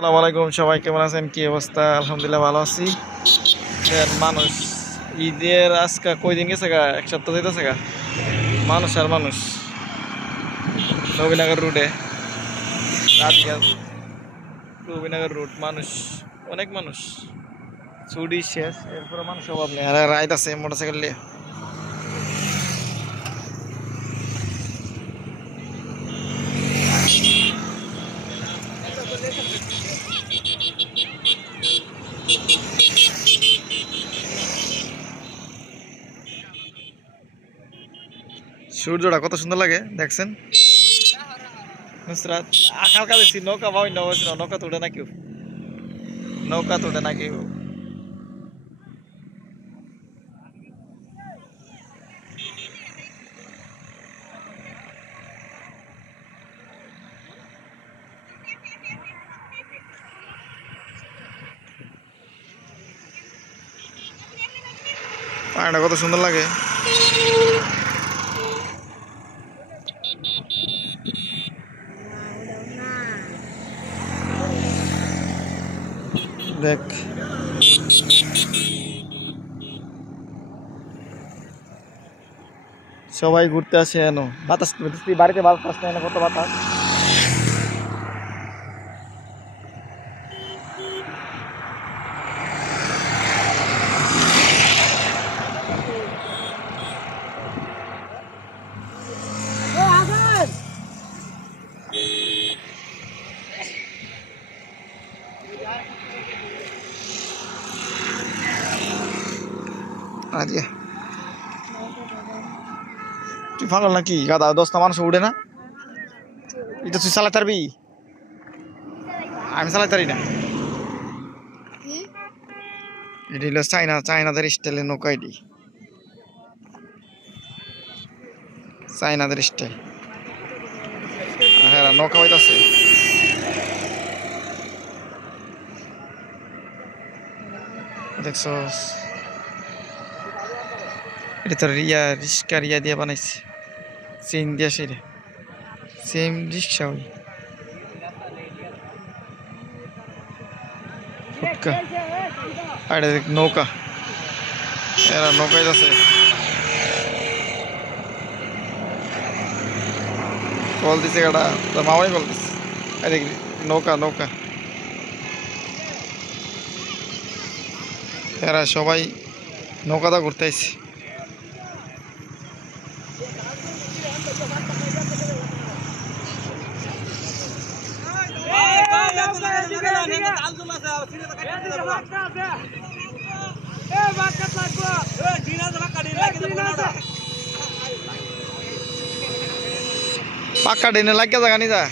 আসসালামু আলাইকুম, সবাই কেমন আছেন? কি অবস্থা? আলহামদুলিল্লাহ ভালো আছি। মানুষ ঈদের আজকে কয়দিন গেছে গা, এক সপ্তাহ যেতেছে গা। মানুষ আর মানুষ নবীনগর রুটে, নবীনগর রুট মানুষ, অনেক মানুষ। ছুটি শেষ, এরপরে মানুষ অভাব নেই। আর রাইড আছে মোটরসাইকেল নিয়ে। সূর্যটা কত সুন্দর লাগে দেখছেন? নুসরাত আকাল কাঁদেছি, নৌকা ভাই নৌকা তো উঠে না কেউ, নৌকা তো উঠে না কেউ। পানিটা কত সুন্দর লাগে। দেখ সবাই ঘুরতে আসে এনো, বাতাস বাড়িতে বাতাস নেয় না, কত বাতাস। আজকে তুই পাগল নাকি গাদা? 10টা মানুষ উঠে না, এটা তুই চালাতে পারবি? আমি চালাতে পারি না। এটি হলো চাইনাদের স্টাইলের নৌকা, এটি চাইনাদের স্টাইল। হ্যাঁ, নৌকা হইতাছে। দেখছো, এটা তোর রিক্সা দিয়ে বানাইছে, চেন দিয়া সেরে সেম রিক্সা ওই ফুটকা। আর দেখ নৌকা, এরা নৌকায় আছে। কল দিছে গাড়া, তোর মামাই কল দিছে। দেখ নৌকা নৌকা, এরা সবাই নৌকাটা ঘুরতে আইছে। পাক্কা ডেনে লাগিয়ে জায়গা নি যা।